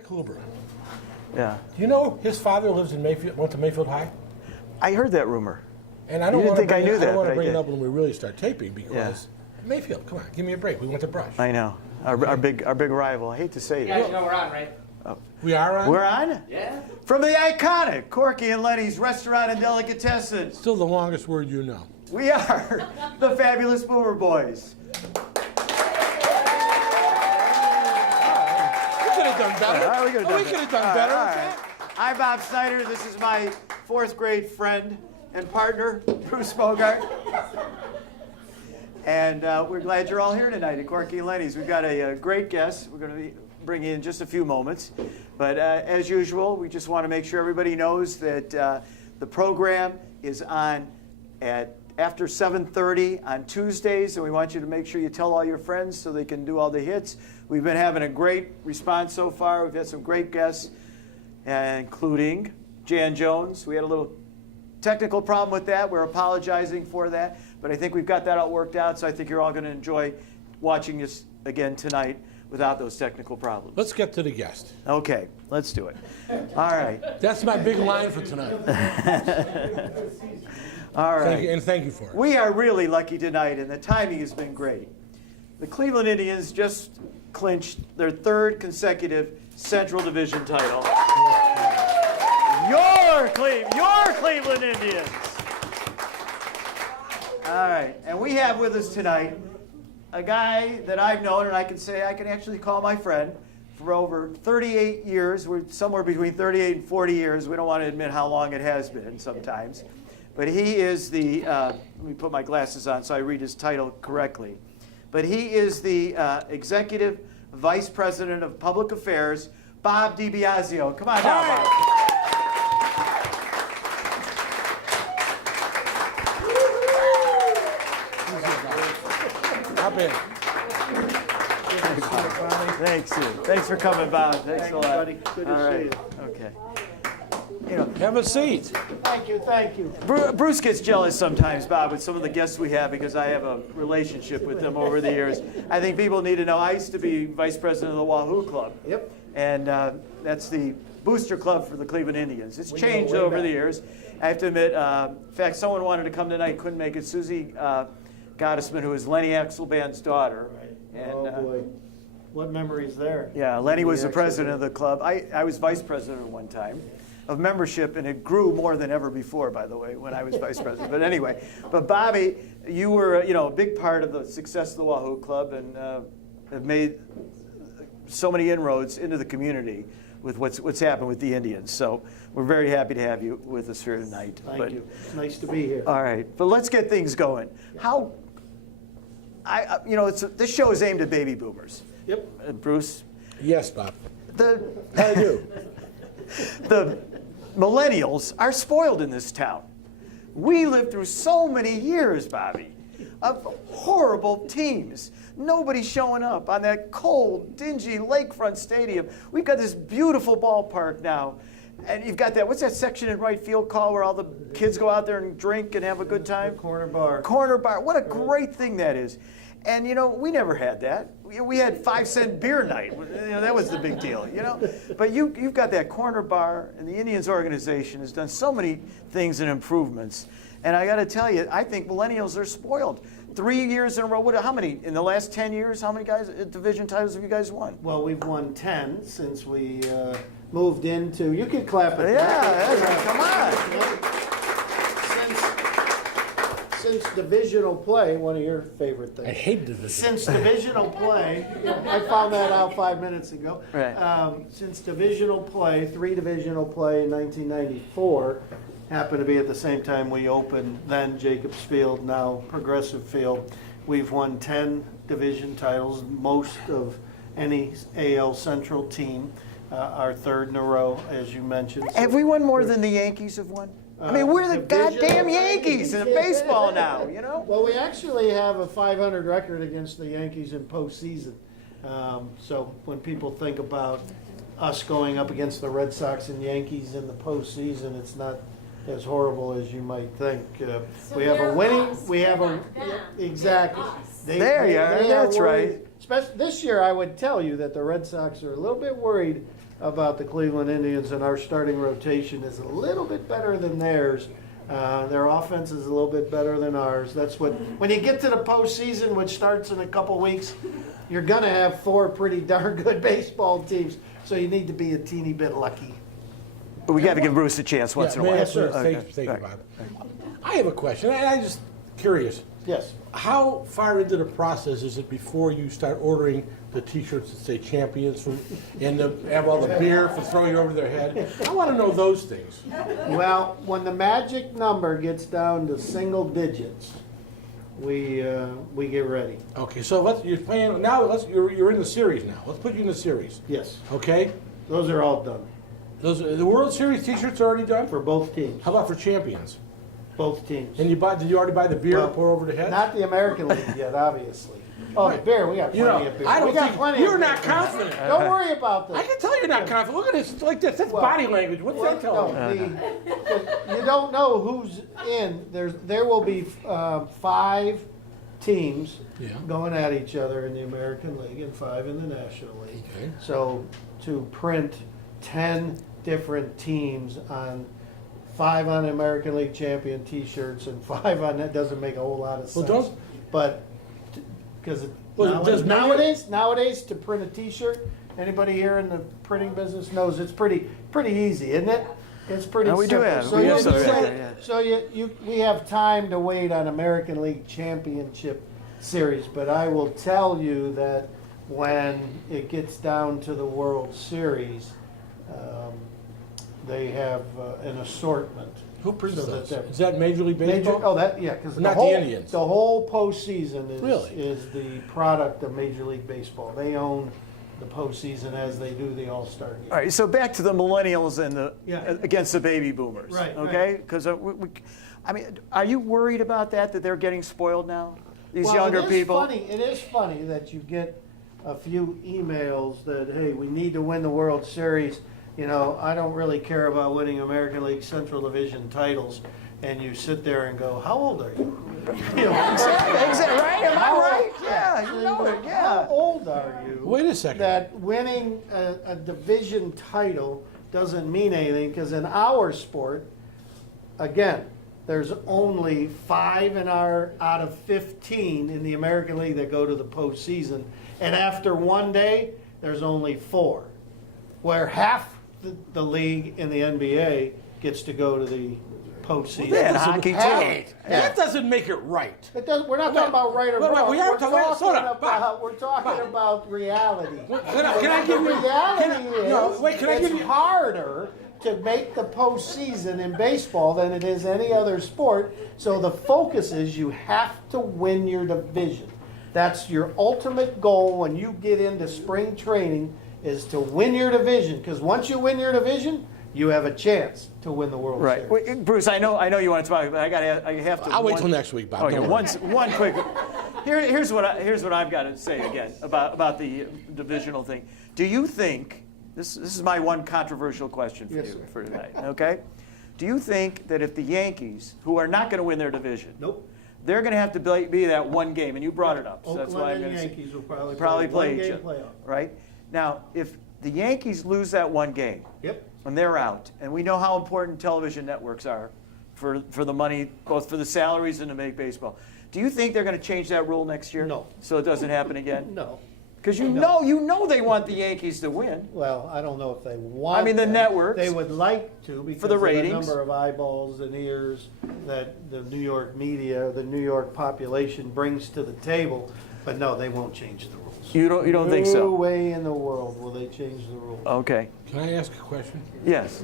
Kluber. Yeah. Do you know his father lives in Mayfield, went to Mayfield High? I heard that rumor. And I don't You didn't want to think I knew that, I don't want but to I bring it did. up when we really start taping because Mayfield, come on, give me a break. We went to Brush. I know. Our big rival. I hate to say You that. guys know we're on, right? We are on? We're on? Yeah. From the iconic Corky and Lenny's Restaurant and Delicatessen. Still the longest word you know. We are the Fabulous Boomer Boys. We could have done better. We could have done better. All right. I'm Bob Snyder. This is my fourth grade friend and partner, Bruce Bogart. And we're glad you're all here tonight at Corky and Lenny's. We've got a great guest. We're going to be bringing in just a few moments. But as usual, we just want to make sure everybody knows that the program is on at after 7:30 on Tuesdays, and we want you to make sure you tell all your friends so they can do all the hits. We've been having a great response so far. We've had some great guests, including Jan Jones. We had a little technical problem with that. We're apologizing for that, but I think we've got that all worked out, so I think you're all going to enjoy watching us again tonight without those technical problems. Let's get to the guest. Okay, let's do it. All right. That's my big line for tonight. All right. Thank you for it. We are really lucky tonight, and the timing has been great. The Cleveland Indians just clinched their third consecutive Central Division title. Your Cleveland Indians. All right, and we have with us tonight a guy that I've known, and I can say I can actually call my friend for over 38 years. We're somewhere between 38 and 40 years. We don't want to admit how long it has been sometimes. But he is the, let me put my glasses on so I read his title correctly. But he is the Executive Vice President of Public Affairs, Bob Dibiasio. Come on down, Bob. Hop in. Thanks, you. Thanks for coming, Bob. Thanks a lot. Buddy. Good to see you. Okay. You know, Have a seat. Thank you, thank you. Bruce gets jealous sometimes, Bob, with some of the guests we have because I have a relationship with them over the years. I think people need to know I used to be vice president of the Wahoo Club. Yep. And that's the booster club for the Cleveland Indians. It's We changed go way over back. the years. I have to admit, in fact, someone wanted to come tonight, couldn't make it. Susie Gottesman, who is Lenny Axelband's daughter. Right. And, Oh, boy. What memories there? Yeah, Lenny was the Axelband. president of the club. I was vice president at one time of membership, and it grew more than ever before, by the way, when I was vice president. But anyway, but Bobby, you were a big part of the success of the Wahoo Club, and have made so many inroads into the community with what's happened with the Indians. So we're very happy to have you with us here tonight. Thank you. It's nice to be here. All right, but let's get things going. This show is aimed at baby boomers. Yep. Bruce, Yes, Bob. I do. The millennials are spoiled in this town. We lived through so many years, Bobby, of horrible teams. Nobody showing up on that cold, dingy lakefront stadium. We've got this beautiful ballpark now. And you've got what's that section in right field called where all the kids go out there and drink and have a good time? Corner bar. Corner bar. What a great thing that is. And, we never had that. We had 5-cent beer night. That was the big deal, But you've got that corner bar, and the Indians organization has done so many things and improvements. And I got to tell you, I think millennials are spoiled. 3 years in a row. How many? In the last 10 years, how many division titles have you guys won? Well, we've won 10 since we moved into. You can clap it. Come on. Since divisional play, one of your favorite things. I hate division. Since divisional play, I found that out 5 minutes ago. Right. Since divisional play, 3 divisional play in 1994, happened to be at the same time we opened then Jacobs Field, now Progressive Field. We've won 10 division titles, most of any AL Central team. Our third in a row, as you mentioned. Have we won more than the Yankees have won? We're the divisional goddamn Yankees in baseball now, Well, we actually have a 500 record against the Yankees in postseason. So when people think about us going up against the Red Sox and Yankees in the postseason, it's not as horrible as you might think. We have a winning. We have a exactly. There you are. That's right. especially this year, I would tell you that the Red Sox are a little bit worried about the Cleveland Indians, and our starting rotation is a little bit better than theirs. Their offense is a little bit better than ours. That's what, when you get to the postseason, which starts in a couple weeks, you're going to have 4 pretty darn good baseball teams. So you need to be a teeny bit lucky. But we got to give Bruce a chance once in a while. Yes, sir. Okay. Thank you, Bob. I have a question. I'm just curious. Yes. How far into the process is it before you start ordering the T-shirts that say champions and have all the beer for throwing over their head? I want to know those things. Well, when the magic number gets down to single digits, we get ready. Okay, so you're playing now. You're in the series now. Let's put you in the series. Yes. Okay. Those are all done The World Series T-shirts are already done. for both teams. How about for champions? Both teams. And did you already buy the beer Well, to pour over the head? Not the American League yet, obviously. Oh, the beer, we got plenty of beer. I don't we got think plenty you're of not beer. confident. Don't worry about this. I can tell you're not confident. Look at this, like this. That's Well, body language. What's that telling you? You don't know who's in. There will be 5 teams going at each other in the American League and 5 in the National League. Okay. So to print 10 different teams on 5 on American League champion T-shirts and 5 on that doesn't make a whole lot of sense. Well, but because does nowadays to print a T-shirt, anybody here in the printing business knows it's pretty easy, isn't it? It's pretty No, we do simple. have- So we you have some just right say- there, yeah. So we have time to wait on American League Championship Series, but I will tell you that when it gets down to the World Series, they have an assortment. Who prints So those? that- Is that Major League Baseball? Because Not the Indians. The whole postseason Really? is the product of Major League Baseball. They own the postseason as they do the All-Star game. All right, so back to the millennials and Yeah. against the baby boomers. Right, Okay? Because I mean, are you worried about that they're getting spoiled now? These Well, younger people. It is funny that you get a few emails that, hey, we need to win the World Series. You know, I don't really care about winning American League Central Division titles. And you sit there and go, how old are you? You know, Exactly, right? Am I how right? old- Yeah, so you know go, it, How yeah. old are you? Wait a second. That winning a division title doesn't mean anything, because in our sport, again, there's only 5 out of 15 in the American League that go to the postseason, and after one day, there's only 4, where half the league in the NBA gets to go to the postseason. Well, and hockey, too. Hey, that doesn't make it right. It does, we're not talking about right or wait, wrong. we are talking- slow down, Bob. We're talking about reality. Can I give you? Reality Can I give it's you? harder to make the postseason in baseball than it is any other sport. So the focus is you have to win your division. That's your ultimate goal when you get into spring training, is to win your division. Because once you win your division, you have a chance to win the World Right. Series. Wait, Bruce, I know you want to talk, but I have to. I'll wait till next week, Bob. Okay, Don't worry. one quick. Here's what I've got to say again about the divisional thing. Do you think this is my one controversial question for Yes, you sir. for tonight? Okay. Do you think that if the Yankees, who are not going to win their division, Nope. they're going to have to be that one game, and you brought it up, so that's why I'm Oakland going and to Yankees will probably play one each game other, playoff. right? Now, if the Yankees lose that one game, Yep. and they're out, and we know how important television networks are for the money, both for the salaries and to make baseball. Do you think they're going to change that rule next year? No. So it doesn't happen again? No. Because you know they want the Yankees to win. Well, I don't know if they want. I mean, the them. networks. They would like to because the of ratings. the number of eyeballs and ears that the New York media, the New York population brings to the table. But no, they won't change the rules. You don't think No so? way in the world will they change the rules. Okay. Can I ask a question? Yes.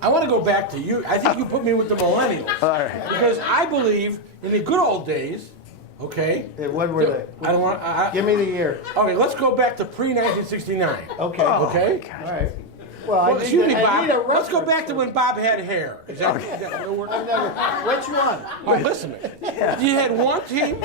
I want to go back to you. I think you put me with the millennials. All right. Because I believe in the good old days, okay? And when were they? I don't want. Give me the year. Okay, let's go back to pre-1969. Okay. Okay? All right. Well, I Well, need excuse me, to- I need a Bob. Let's go reference back to when Bob had hair. Is that, is that what we're- I've never. Which one? Well, listen. You had one team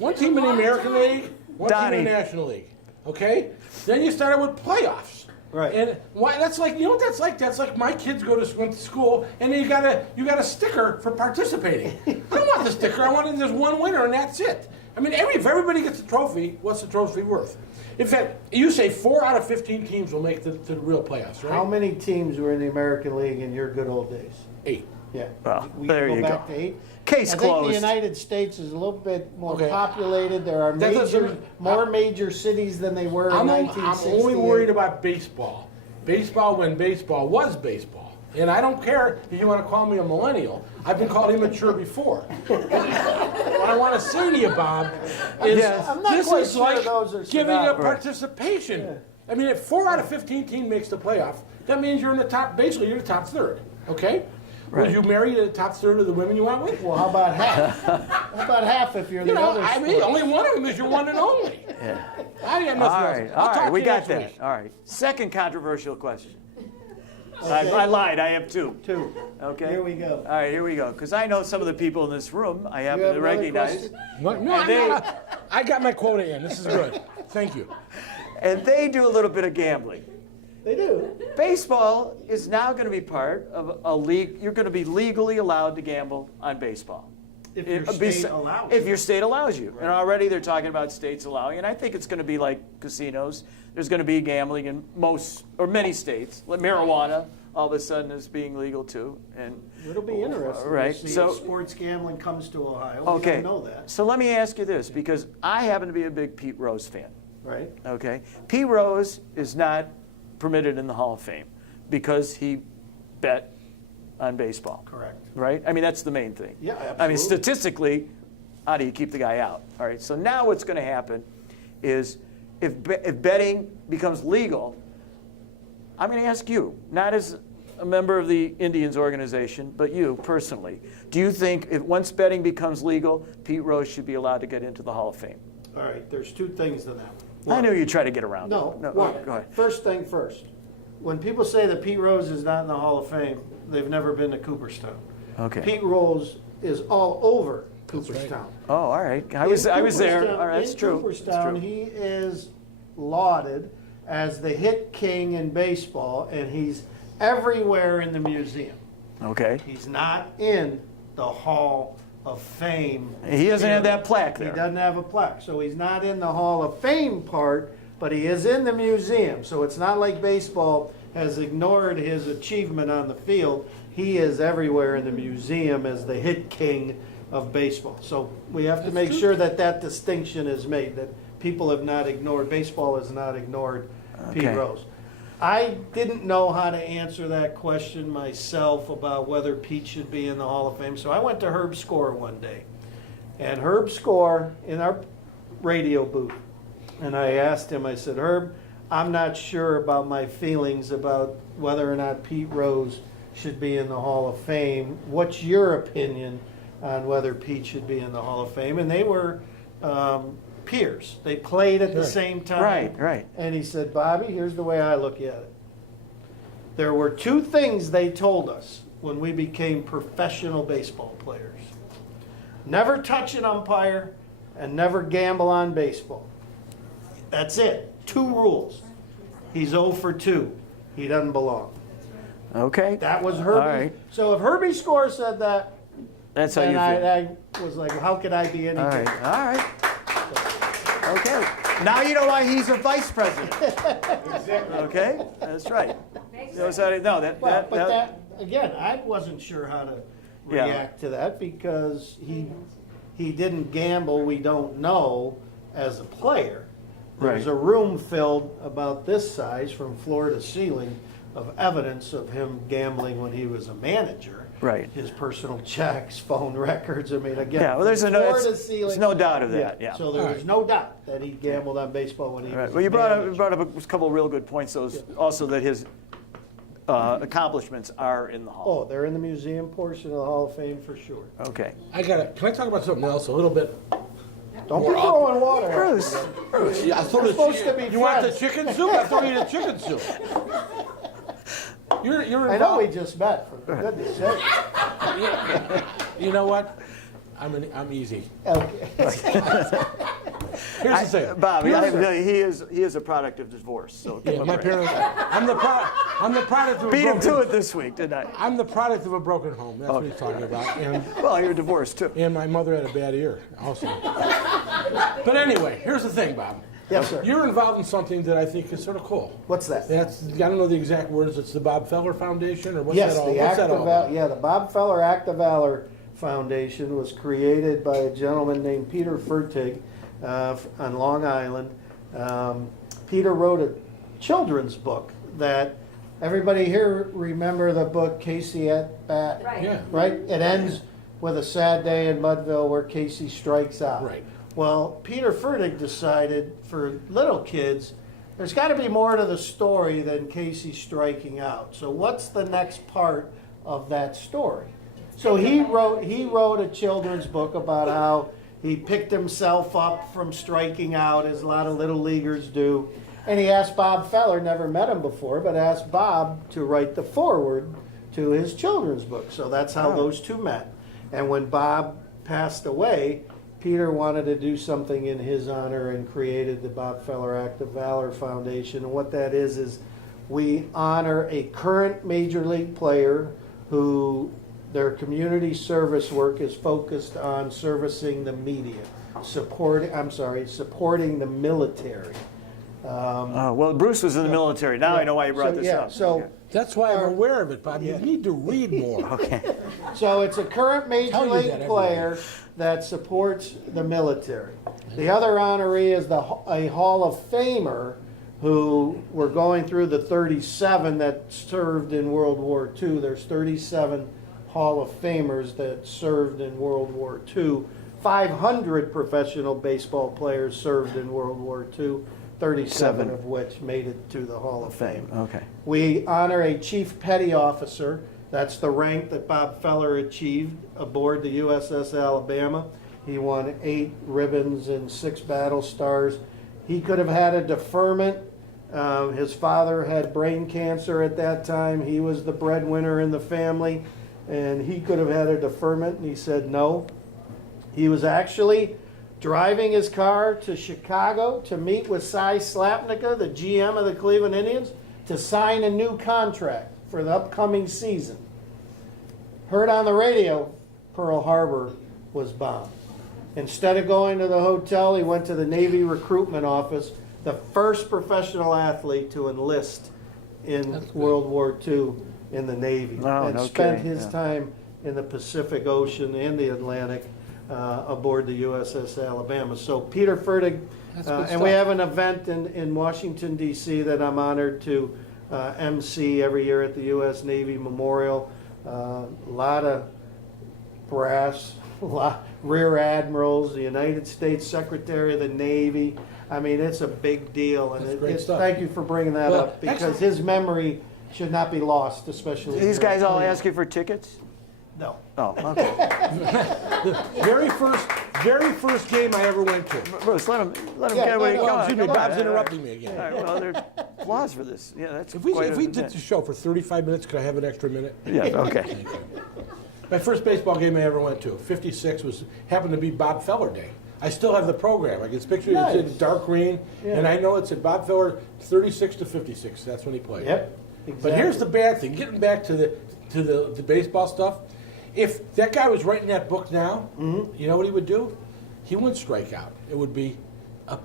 in the American League, one team Donnie. in the National League. Okay? Then you started with playoffs. Right. And why? That's like, you know what that's like? That's like my kids went to school, and then you got a sticker for participating. I don't want the sticker. I want just one winner, and that's it. I mean, if everybody gets a trophy, what's the trophy worth? In fact, you say 4 out of 15 teams will make the real playoffs, right? How many teams were in the American League in your good old days? 8. Yeah. Well, We there go you back go. to 8. Case I think closed. the United States is a little bit more Okay. populated. There are That doesn't- more major cities than they were in I'm 1968. only worried about baseball. Baseball when baseball was baseball. And I don't care if you want to call me a millennial. I've been called immature before. What I want to say to you, Bob, is Yes. I'm not this quite is sure like those are giving a synonymous. participation. Yeah. I mean, if 4 out of 15 team makes the playoff, that means you're in the top, basically you're the top third, okay? Right. Will you marry the top third of the women you want with? Well, how about half? How about half if you're You the know, other I mean, sport? only one of them is your one and only. Yeah. I got nothing All else. right, I'll all talk right, to we you got next that. week. All right. Second controversial question. Okay. I lied, I have 2. 2. Okay. Here we go. All right, here we go. Because I know some of the people in this room I happen have to another recognize. question? No, I got my quota in. This is good. Thank you. And they do a little bit of gambling. They do. Baseball is now going to be part of a league. You're going to be legally allowed to gamble on baseball. If your state allows If it. your state allows you. And already they're talking about states allowing. And I think it's going to be like casinos. There's going to be gambling in most or many states. Like marijuana all of a sudden is being legal too. And It'll be interesting Right, to see so- if sports gambling comes to Ohio. We okay. don't know that, So let me ask you this, because I happen to be a big Pete Rose fan. right? Okay, Pete Rose is not permitted in the Hall of Fame because he bet on baseball. Correct. Right? I mean, that's the main thing. Yeah, I mean, absolutely. statistically, how do you keep the guy out? All right, so now what's going to happen is if betting becomes legal, I'm going to ask you, not as a member of the Indians organization, but you personally, do you think if once betting becomes legal, Pete Rose should be allowed to get into the Hall of Fame? All right, there's 2 things to that. I knew you'd try to get around No, it. one. Go ahead. First thing first. When people say that Pete Rose is not in the Hall of Fame, they've never been to Cooperstown. Okay. Pete Rose is all over That's right. Cooperstown. Oh, all right. I was there. Cooperstown- All right, that's in true. Cooperstown, That's true. he is lauded as the hit king in baseball, and he's everywhere in the museum. Okay. He's not in the Hall of Fame. He doesn't have that plaque He there. doesn't have a plaque, so he's not in the Hall of Fame part, but he is in the museum. So it's not like baseball has ignored his achievement on the field. He is everywhere in the museum as the hit king of baseball. So we have to make sure that that distinction is made, that people have not ignored, baseball has not ignored Pete Okay. Rose. I didn't know how to answer that question myself about whether Pete should be in the Hall of Fame, so I went to Herb Score one day. And Herb Score in our radio booth, and I asked him, I said, Herb, I'm not sure about my feelings about whether or not Pete Rose should be in the Hall of Fame. What's your opinion on whether Pete should be in the Hall of Fame? And they were peers. They played at the Right. same time. Right, right. And he said, Bobby, here's the way I look at it. There were 2 things they told us when we became professional baseball players. Never touch an umpire and never gamble on baseball. That's it. 2 rules. He's 0 for 2. He doesn't belong. Okay. That was Herbie. All right. So if Herbie Score said that, That's how you then feel. I was like, how could I be anything? All right. All right. Okay. Now you know why he's a vice president. Okay? That's right. No, Well, but that, again, I wasn't sure how to Yeah. react to that because he didn't gamble, we don't know, as a player. There's Right. a room filled about this size from floor to ceiling of evidence of him gambling when he was a manager. Right. His personal checks, phone records, I mean, again. Yeah, well, there's from no- floor to there's ceiling. no doubt of that, yeah. So there was no doubt that he gambled on baseball when he All was right. a Well, you manager. brought up a couple of real good points. Those also that his accomplishments are in the hall. Oh, they're in the museum portion of the Hall of Fame for sure. Okay. Can I talk about something else a little bit? Don't be More up. throwing water. at Bruce. me. Yeah, I thought We're supposed to be you want the friends. chicken soup? I thought you had chicken soup. You're I know we involved. just met, for goodness sake. You know what? I'm easy. Okay. Here's the thing. Bob, Here's the thing. he is a product of divorce. So Yeah, my parents. I'm the product of a beat him broken. to it this week, didn't I? I'm the product of a broken home. That's what he's talking about. And Well, you're divorced too. my mother had a bad ear also. But anyway, here's the thing, Bob. Yes, sir. You're involved in something that I think is sort of cool. What's that? That's, I don't know the exact words. It's the Bob Feller Foundation, or what's Yes, that all? the What's that all about? the Bob Feller Act of Valor Foundation was created by a gentleman named Peter Fertig on Long Island. Peter wrote a children's book that everybody here remember the book Casey at Bat, Right. Yeah. right? It ends with a sad day in Mudville where Casey strikes out. Right. Well, Peter Fertig decided for little kids, there's got to be more to the story than Casey striking out. So what's the next part of that story? So he wrote a children's book about how he picked himself up from striking out, as a lot of little leaguers do. And he asked Bob Feller, never met him before, but asked Bob to write the foreword to his children's book. So that's how those two met. And when Bob passed away, Peter wanted to do something in his honor and created the Bob Feller Act of Valor Foundation. And what that is we honor a current major league player who their community service work is focused on servicing the media, supporting the military. Well, Bruce was in the military. Now I know why you brought this up. So That's why I'm aware of it, Bob. You Yeah. need to read more. Okay. So it's a current major Tell you league that every player that supports the military. The other honoree is a Hall of Famer who we're going through the 37 that served in World War II. There's 37 Hall of Famers that served in World War II. 500 professional baseball players served in World War II, 37 of which made it to the Hall of Fame. Okay. We honor a Chief Petty Officer. That's the rank that Bob Feller achieved aboard the USS Alabama. He won 8 ribbons and 6 battle stars. He could have had a deferment. His father had brain cancer at that time. He was the breadwinner in the family, and he could have had a deferment, and he said no. He was actually driving his car to Chicago to meet with Cy Slapnicka, the GM of the Cleveland Indians, to sign a new contract for the upcoming season. Heard on the radio, Pearl Harbor was bombed. Instead of going to the hotel, he went to the Navy recruitment office, the first professional athlete to enlist in World War II in the Navy. Wow, and no spent kidding, his yeah. time in the Pacific Ocean and the Atlantic aboard the USS Alabama. So Peter Fertig, That's good and we stuff. have an event in Washington, D.C. that I'm honored to MC every year at the U.S. Navy Memorial. A lot of brass, rear admirals, the United States Secretary of the Navy. I mean, it's a big deal. And That's great stuff. thank you for bringing that Well, up, because excellent. his memory should not be lost, especially. These here in guys all Cleveland. ask you for tickets? No. Oh, okay. Very first game I ever went to. Bruce, let him Yeah, get away. no, Come Well, on, excuse me, come on. Bob's interrupting me All again. right, well, there are laws for this. Yeah, that's If we quite did the show for 35 minutes, could I have an extra minute? Yeah, okay. My first baseball game I ever went to, 56, happened to be Bob Feller Day. I still have the program. I can picture it's in Nice. dark green, Yeah. and I know it's at Bob Feller 36 to 56. That's when he played. Yep. But here's the bad thing. Getting back to the baseball stuff. If that guy was writing that book now, you know what he would do? He wouldn't strike out. It would be,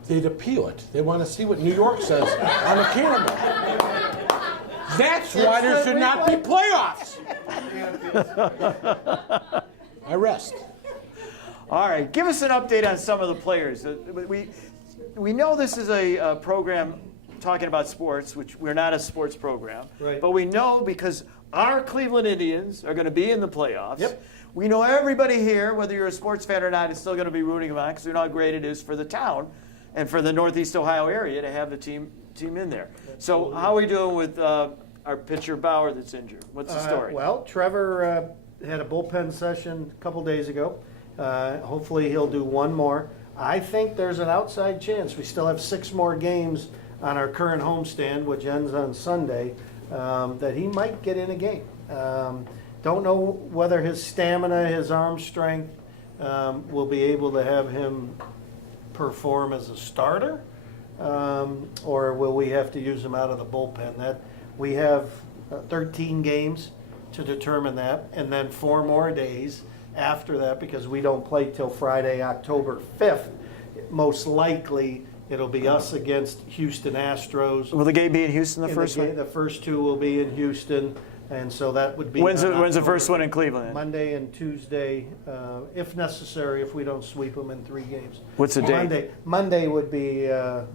they'd appeal it. They want to see what New York says on the camera. That's why there should not be playoffs. I rest. All right, give us an update on some of the players. We know this is a program talking about sports, which we're not a sports program. Right. But we know because our Cleveland Indians are going to be in the playoffs. Yep. We know everybody here, whether you're a sports fan or not, is still going to be rooting them on because we know how great it is for the town and for the Northeast Ohio area to have the team in there. So how are we doing with our pitcher Bauer that's injured? What's the story? Well, Trevor had a bullpen session a couple days ago. Hopefully he'll do one more. I think there's an outside chance. We still have 6 more games on our current homestand, which ends on Sunday, that he might get in a game. Don't know whether his stamina, his arm strength will be able to have him perform as a starter, or will we have to use him out of the bullpen? That we have 13 games to determine that, and then 4 more days after that, because we don't play till Friday, October 5th. Most likely, it'll be us against Houston Astros. Will the game be in Houston, the first one? The first 2 will be in Houston, and so that would be. When's the first one in Cleveland? Monday and Tuesday, if necessary, if we don't sweep them in 3 games. What's the date? Monday would be. Do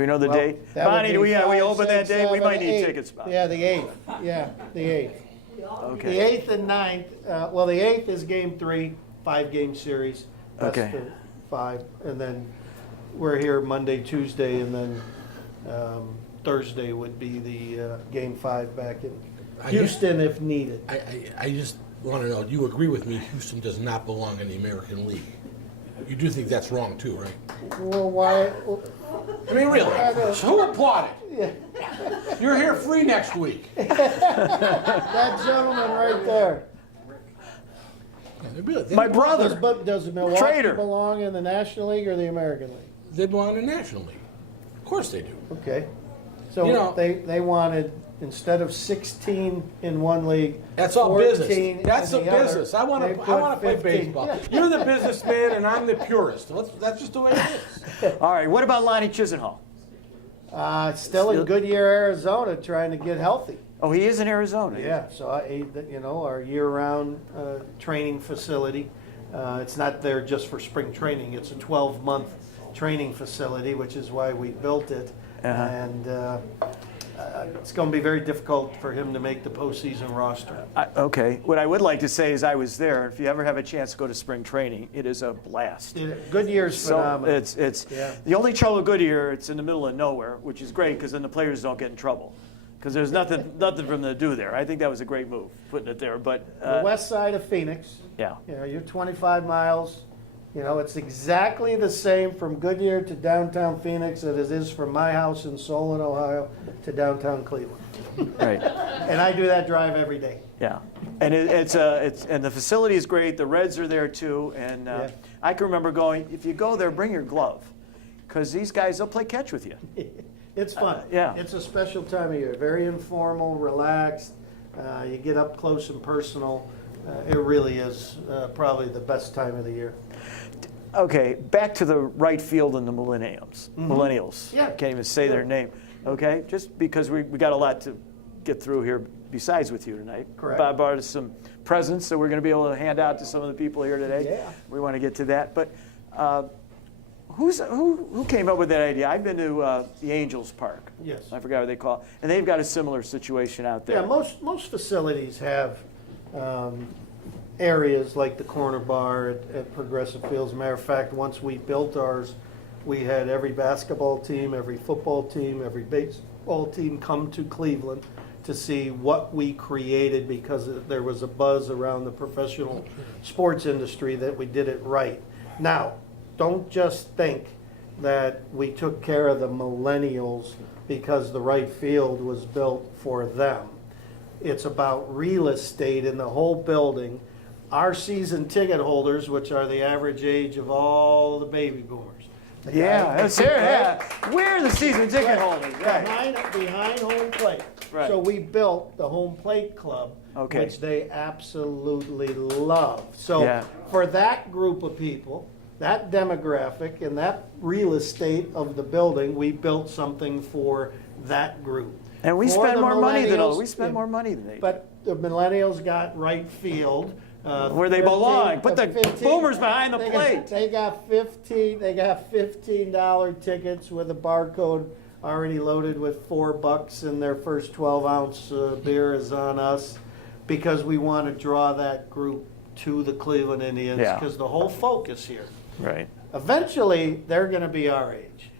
we know the date? Bonnie, do we open that date? We might need tickets, Bob. Yeah, the 8th. Yeah, the 8th. Okay. The 8th and 9th. Well, the 8th is game 3, 5-game series. Best Okay. of 5, and then we're here Monday, Tuesday, and then Thursday would be the game 5 back in Houston if needed. I just want to know, do you agree with me Houston does not belong in the American League? You do think that's wrong too, right? Well, why? I mean, really? So who applauded? Yeah. You're here free next week. That gentleman right there. My brother. Does Milwaukee Trader. belong in the National League or the American League? They belong in the National League. Of course they do. Okay. So You know- they wanted, instead of 16 in one league, That's all 14 business. That's in the the other. business. I want They to put play 15. baseball. Yeah. You're the businessman and I'm the purist. That's just the way it is. All right. What about Lonnie Chisenhall? Still in Goodyear, Arizona, trying to get healthy. Oh, he is in Arizona. Yeah, so our year-round training facility. It's not there just for spring training. It's a 12-month training facility, which is why we built it. And it's going to be very difficult for him to make the postseason roster. Okay. What I would like to say is I was there. If you ever have a chance to go to spring training, it is a blast. Goodyear's phenomenal. It's Yeah. the only trouble with Goodyear. It's in the middle of nowhere, which is great because then the players don't get in trouble because there's nothing for them to do there. I think that was a great move putting it there. But The west side of Phoenix. yeah. You're 25 miles. It's exactly the same from Goodyear to downtown Phoenix as it is from my house in Solon, Ohio, to downtown Cleveland. Right. And I do that drive every day. Yeah, and and the facility is great. The Reds are there too, and Yeah. I can remember going. If you go there, bring your glove, because these guys they'll play catch with you. It's fun. Yeah. It's a special time of year. Very informal, relaxed. You get up close and personal. It really is probably the best time of the year. Okay, back to the right field and the Millennials. Millennials. Yeah. I can't even say their name. Okay, just because we got a lot to get through here besides with you tonight. Correct. Bob brought us some presents that we're going to be able to hand out to some of the people here today. Yeah. We want to get to that, but who came up with that idea? I've been to the Angels Park. Yes. I forgot what they call it, and they've got a similar situation out there. Yeah, most facilities have areas like the corner bar at Progressive Fields. As a matter of fact, once we built ours, we had every basketball team, every football team, every baseball team come to Cleveland to see what we created because there was a buzz around the professional sports industry that we did it right. Now, don't just think that we took care of the millennials because the right field was built for them. It's about real estate in the whole building. Our season ticket holders, which are the average age of all the baby boomers. The Yeah, guys- that's here. Yeah, we're the season ticket holders. Right. Behind home plate. Right. So we built the home plate club, Okay. which they absolutely love. So Yeah. for that group of people, that demographic and that real estate of the building, we built something for that group. And we For spend the more money than millennials, we spend more money than they do. But the millennials got right field. Where they belong. Put the boomers behind the plate. They got $15 tickets with a barcode already loaded with $4, and their first 12-ounce beer is on us because we want to draw that group to the Cleveland Indians Yeah. because the whole focus here. Right. Eventually, they're going to be our age.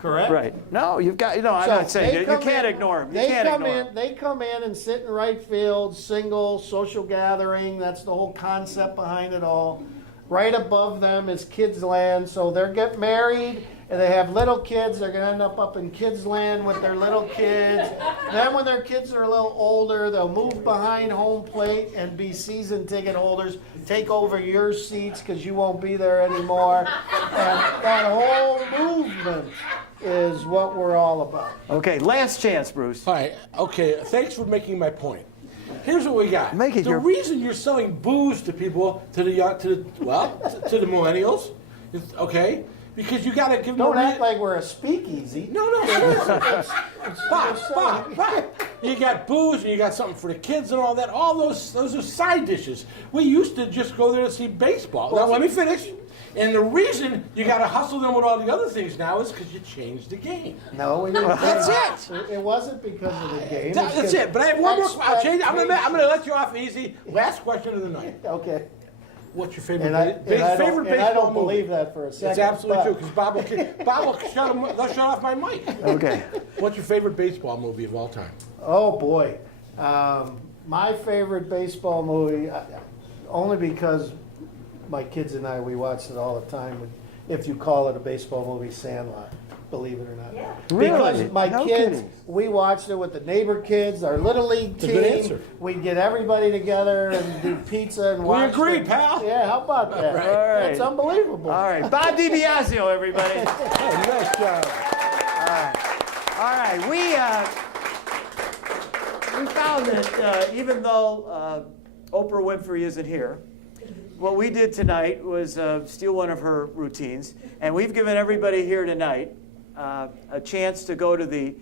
Correct? Right. No, you've got. No, I'm So not saying they you come can't in- ignore them. You They can't come ignore in. 'em. They come in and sit in right field, single, social gathering. That's the whole concept behind it all. Right above them is kids' land, so they're get married And they have little kids, they're gonna end up in kids land with their little kids. Then when their kids are a little older, they'll move behind home plate and be season ticket holders, take over your seats because you won't be there anymore. And that whole movement is what we're all about. Okay, last chance, Bruce. All right, okay, thanks for making my point. Here's what we got. Make it the your- reason you're selling booze to people, to the millennials, is, okay, because you got to give them Don't a act like we're a speakeasy. No, Bob. You got booze and you got something for the kids and all that. All those are side dishes. We used to just go there to see baseball. Now let me finish. And the reason you got to hustle them with all the other things now is because you changed the game. No, we didn't. That's it. It wasn't because of the game. That's it. But I have one more. I'll change. I'm gonna let you off easy. Last question of the night. Okay. What's your favorite And I favorite baseball don't movie? believe that for a second. It's absolutely but- true because Bob will shut off my mic. Okay. What's your favorite baseball movie of all time? Oh boy, my favorite baseball movie, only because my kids and we watched it all the time. If you call it a baseball movie, Sandlot. Believe it or not. Yeah. Really? Because my No kids, kidding. we watched it with the neighbor kids, our little league It's a good team. answer. We'd get everybody together and do pizza and We watch. agree, them. pal. Yeah, how about that? right. All right. That's unbelievable. All right, Bob Dibiasio, everybody. Hey, nice job. All right, we found that even though Oprah Winfrey isn't here, what we did tonight was steal one of her routines, and we've given everybody here tonight a chance to go to the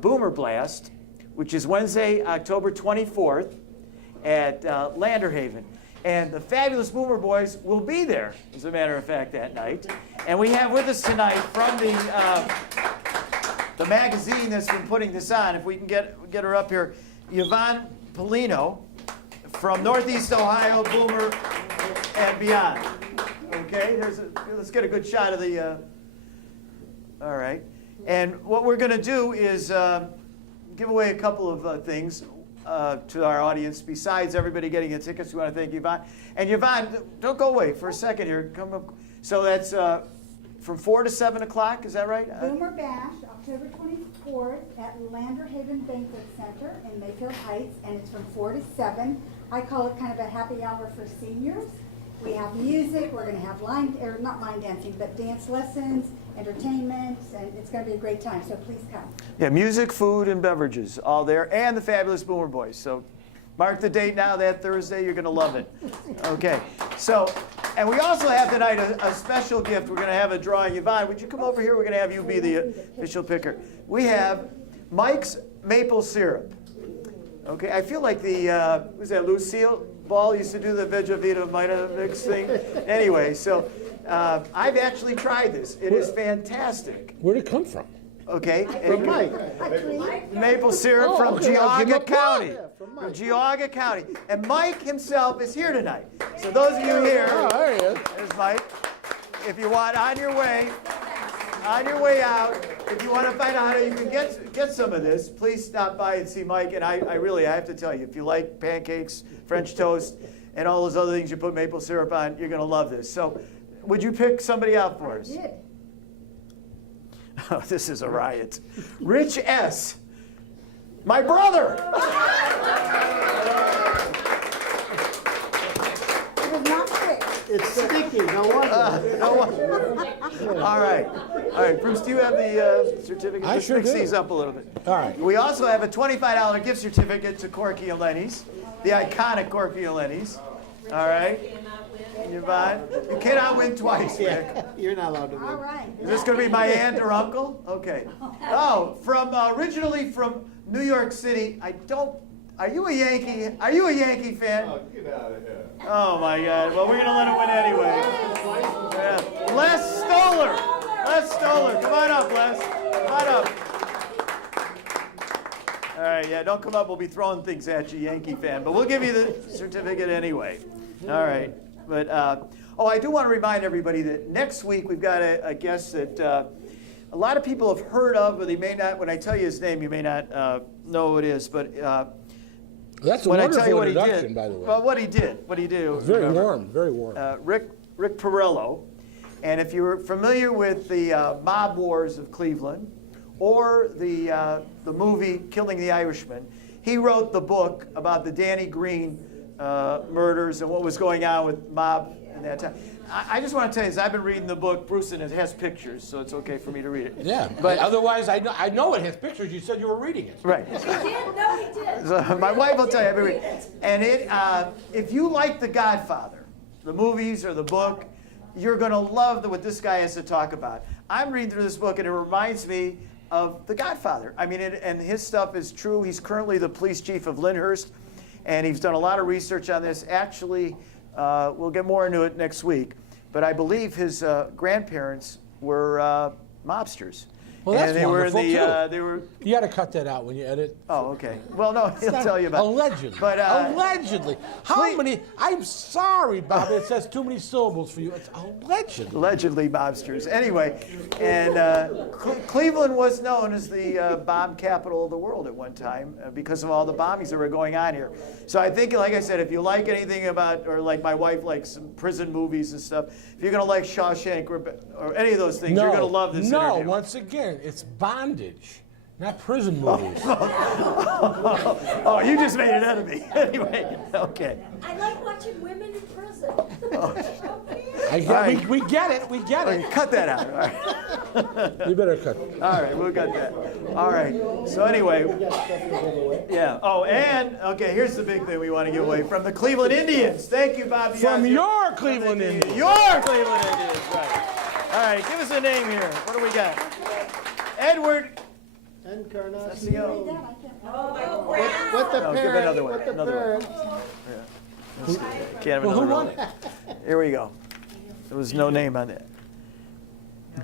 Boomer Blast, which is Wednesday, October 24th at Landerhaven. And the fabulous Boomer Boys will be there, as a matter of fact, that night. And we have with us tonight from the magazine that's been putting this on, if we can get her up here, Yvonne Polino from Northeast Ohio, Boomer, and beyond. Okay, let's get a good shot of the, all right. And what we're going to do is give away a couple of things to our audience. Besides everybody getting the tickets, we want to thank Yvonne. And Yvonne, don't go away for a second here. Come up. So that's from 4 to 7 o'clock, is that right? Boomer Bash, October 24th at Landerhaven Banquet Center in Mayfield Heights, and it's from 4 to 7. I call it kind of a happy hour for seniors. We have music, we're going to have not line dancing, but dance lessons, entertainment, and it's going to be a great time, so please come. Yeah, music, food, and beverages, all there, and the fabulous Boomer Boys. So mark the date now, that Thursday, you're going to love it. Okay, so, and we also have tonight a special gift. We're going to have a drawing. Yvonne, would you come over here? We're going to have you be the official picker. We have Mike's Maple Syrup. Okay, I feel like was that Lucille Ball used to do the Veggie Vita Vita mix thing? Anyway, so I've actually tried this. It is fantastic. Where'd it come from? Okay, From Mike. maple syrup Oh, from okay, I'll give him Geauga a plug. County. Yeah, from Mike. From Geauga County. And Mike himself is here tonight. So those of you here, Oh, there he is. there's Mike. If you want, on your way out, if you want to find out how you can get some of this, please stop by and see Mike. And I have to tell you, if you like pancakes, French toast, and all those other things you put maple syrup on, you're going to love this. So would you pick somebody out for us? I did. Oh, this is a riot. Rich S. My brother. It was not quick. It's sticky, no wonder. All right, Bruce, do you have the certificate? I Let's sure mix do. these up a little bit. All right. We also have a $25 gift certificate to Corky and Lenny's, the iconic Corky and Lenny's. All right, Yvonne, you cannot win twice, Rick. You're not allowed to All win. right. Is this going to be my aunt or uncle? Okay. Oh, originally from New York City. Are you a Yankee? Are you a Yankee fan? Oh, get out of here. Oh my God. Well, we're going to let him win anyway. Yeah. Les Stoller. Les Stoller. Come on up, Les. Come on up. All right, yeah, don't come up. We'll be throwing things at you, Yankee fan. But we'll give you the certificate anyway. All right. But, I do want to remind everybody that next week we've got a guest that a lot of people have heard of, but they may not, when I tell you his name, you may not know who it is. But That's a when I tell you wonderful what he introduction, did, by the way. well, what he did. Very warm, very warm. Rick Perillo, And if you're familiar with the mob wars of Cleveland or the movie Killing the Irishman, he wrote the book about the Danny Green murders and what was going on with mob in that time. I just want to tell you, I've been reading the book, Bruce, and it has pictures, so it's okay for me to read it. Yeah, but otherwise, I know it has pictures. You said you were reading it. Right. He did? No, he did. So my wife will tell you, I've been reading it. And if you like The Godfather, the movies or the book, you're going to love what this guy has to talk about. I'm reading through this book, and it reminds me of The Godfather. I mean, and his stuff is true. He's currently the police chief of Lyndhurst, and he's done a lot of research on this. Actually, we'll get more into it next week. But I believe his grandparents were mobsters. Well, that's and they wonderful, were in the, too. they were. You got to cut that out when you edit. Oh, okay. Well, no, he'll tell you about it. Allegedly. But, allegedly. How many? I'm sorry, Bob. It says too many syllables for you. It's allegedly. Allegedly mobsters. Anyway, and Cleveland was known as the bomb capital of the world at one time because of all the bombings that were going on here. So I think, like I said, if you like anything about, or like my wife likes some prison movies and stuff, if you're going to like Shawshank or any of those things, you're going to love this interview. No, once again, it's bondage, not prison movies. Oh, you just made it out of me. Anyway, okay. I like watching women in prison. We get it. We get it. Cut that out. All right. You better cut. All right, we'll cut that. All right. So anyway, yeah. Oh, and okay, here's the big thing we want to give away from the Cleveland Indians. Thank you, Bob. From Dibiasio. your Cleveland Indians. Your Cleveland Indians, right? All right, give us a name here. What do we got? Edward. Encarnacion. With the No, give parent, another one, with the another one. parents. Can't have Well, who another won one. it? Here we go. There was no name on it.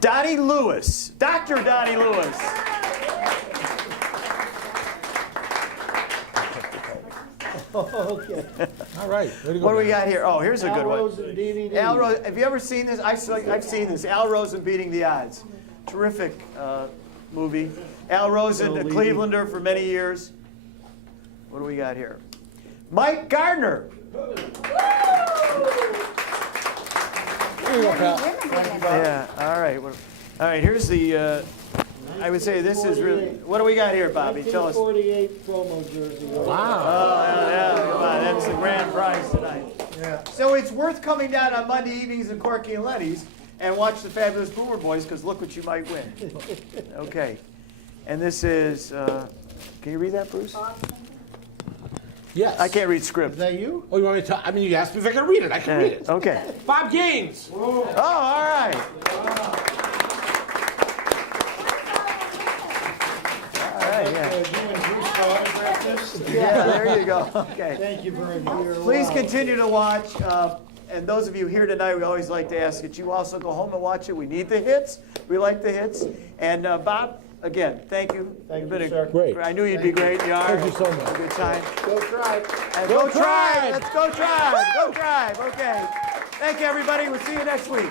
Donnie Lewis. Dr. Donnie Lewis. Okay. All right. Way to go, What do we Dan. got here? Oh, here's a good Al one. Rose and DVD. Al Rose, have you ever seen this? I've seen this. Al Rosen Beating the Odds. Terrific movie. Al Rosen, a Clevelander for many years. What do we got here? Mike Gardner. Here you go, pal. Yeah, all right. All right, here's the, I would say this is really, what do we got here, Bobby? Tell us. 1948 promo jersey. Wow. Oh, yeah, come on, that's the grand prize tonight. Yeah. So it's worth coming down on Monday evenings in Corky and Letty's and watch the Fabulous Boomer Boys, because look what you might win. Okay. And this is, can you read that, Bruce? Yes. I can't read Is script. that you? Oh, you want me to? I mean, you asked me if I can read it. I can read it. Okay. Bob Gaines. Oh, all right. All right, yeah. You and Bruce autographed this? Yeah, there you go. Okay. Thank you very much. Please continue to watch. And those of you here tonight, we always like to ask that you also go home and watch it. We need the hits. We like the hits. And Bob, again, thank you. Thank You've you, been sir. Great. I knew you'd be great. You are. Thank you so much. Have a good time. Go try. And Go go Tribe. Tribe. Let's go Tribe. Go Tribe. Okay. Thank you, everybody. We'll see you next week.